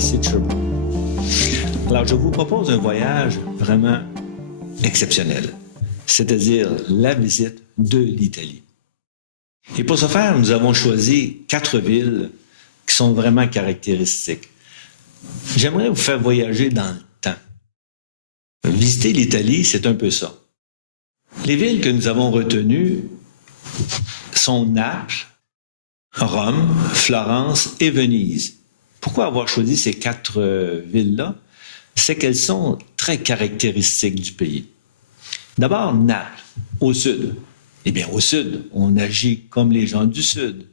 l'Université de Sherbrooke. Alors, je vous propose un voyage vraiment exceptionnel, c'est-à-dire la visite de l'Italie. Et pour ce faire, nous avons choisi 4 villes qui sont vraiment caractéristiques. J'aimerais vous faire voyager dans le temps. Visiter l'Italie, c'est un peu ça. Les villes que nous avons retenues sont Naples, Rome, Florence et Venise. Pourquoi avoir choisi ces 4 villes-là? C'est qu'elles sont très caractéristiques du pays. D'abord, Naples, au sud. Eh bien, au sud, on agit comme les gens du sud.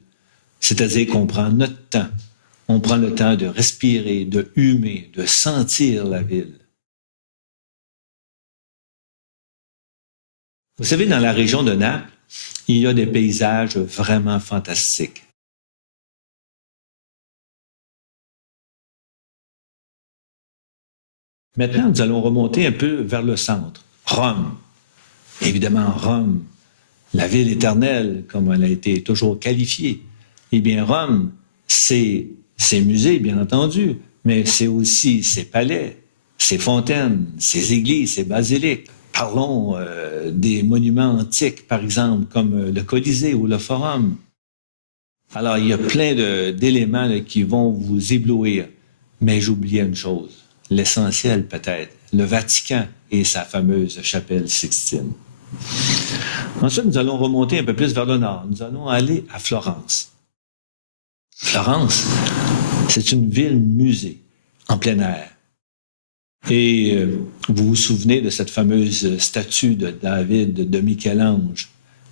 C'est-à-dire qu'on prend notre temps. On prend le temps de respirer, de humer, de sentir la ville. Vous savez, dans la région de Naples, il y a des paysages vraiment fantastiques. Maintenant, nous allons remonter un peu vers le centre. Rome. Évidemment, Rome, la ville éternelle, comme elle a été toujours qualifiée. Eh bien, Rome, c'est ses musées, bien entendu, mais c'est aussi ses palais, ses fontaines, ses églises, ses basiliques. Parlons des monuments antiques, par exemple, comme le Colisée ou le Forum. Alors, il y a plein d'éléments là, qui vont vous éblouir. Mais j'oubliais une chose, l'essentiel peut-être, le Vatican et sa fameuse chapelle Sixtine. Ensuite, nous allons remonter un peu plus vers le nord. Nous allons aller à Florence. Florence, c'est une ville-musée en plein air. Et vous vous souvenez de cette fameuse statue de David, de Michel-Ange?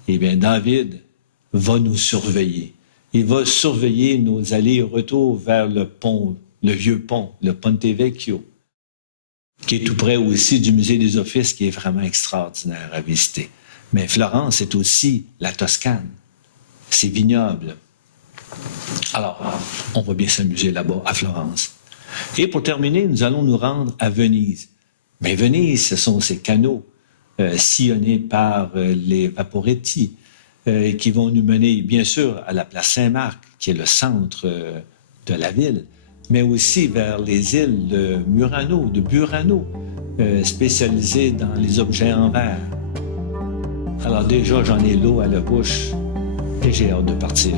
Eh bien, David va nous surveiller. Il va surveiller nos allers et retours vers le pont, le vieux pont, le Ponte Vecchio, qui est tout près aussi du musée des Offices, qui est vraiment extraordinaire à visiter. Mais Florence, c'est aussi la Toscane, ses vignobles. Alors, on va bien s'amuser là-bas, à Florence. Et pour terminer, nous allons nous rendre à Venise. Mais Venise, ce sont ces canaux sillonnés par les Vaporetti qui vont nous mener, bien sûr, à la place Saint-Marc, qui est le centre de la ville, mais aussi vers les îles de Burano, spécialisées dans les objets en verre. Alors déjà, j'en ai l'eau à la bouche et j'ai hâte de partir.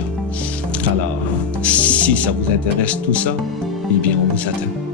Alors, si ça vous intéresse tout ça, eh bien, on vous attend.